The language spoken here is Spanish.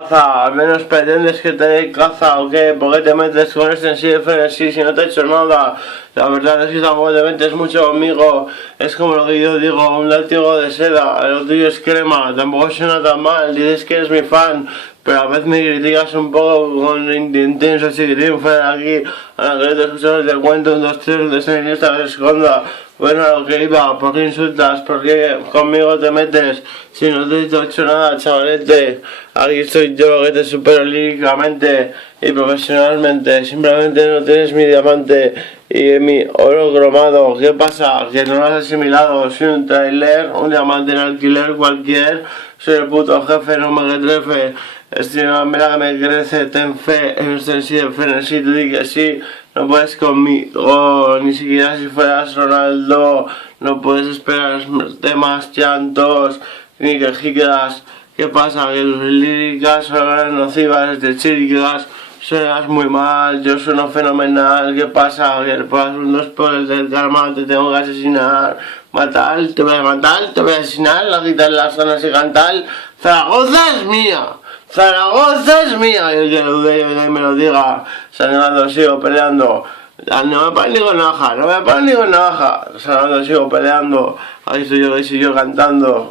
Caza, al menos pretendes que te dé caza o qué, ¿por qué te metes con este en sí de frenesí si no te he hecho nada? La verdad es que tampoco te metes mucho conmigo, es como lo que yo digo, un látigo de seda, lo tuyo es crema, tampoco suena tan mal, dices que eres mi fan, pero a veces me criticas un poco con intenso chiquitín fuera de aquí, a la que te escucho te cuento un, dos, tres, de esa lista que se esconda. Bueno, a lo que iba, ¿por qué insultas? ¿Por qué conmigo te metes? Si no te he hecho nada, chavalete. Aquí estoy yo que te supero líricamente y profesionalmente. Simplemente no tienes mi diamante y mi oro cromado. ¿Qué pasa? Que no lo has asimilado. Soy un trailer, un diamante en alquiler cualquier. Soy el puto jefe, no me trefe. Estoy en la mera que me crece, ten fe en el sencillo frenesí, tú di que sí, no puedes conmigo, ni siquiera si fueras Ronaldo, no puedes esperar temas llantos, ni quejidas. ¿Qué pasa? Que tus líricas son nocivas, de chíricas, suenas muy mal, yo sueno fenomenal. ¿Qué pasa? Que por los poderes del karma te tengo que asesinar, matar, te voy a matar, te voy a asesinar, la quitar las zonas y cantar. Zaragoza es mía. Zaragoza es mía, y el que lo dude y me lo diga, sangrando sigo peleando. No me paran ni con navaja, no me paran ni con navaja, sangrando sigo peleando, ahí estoy yo cantando.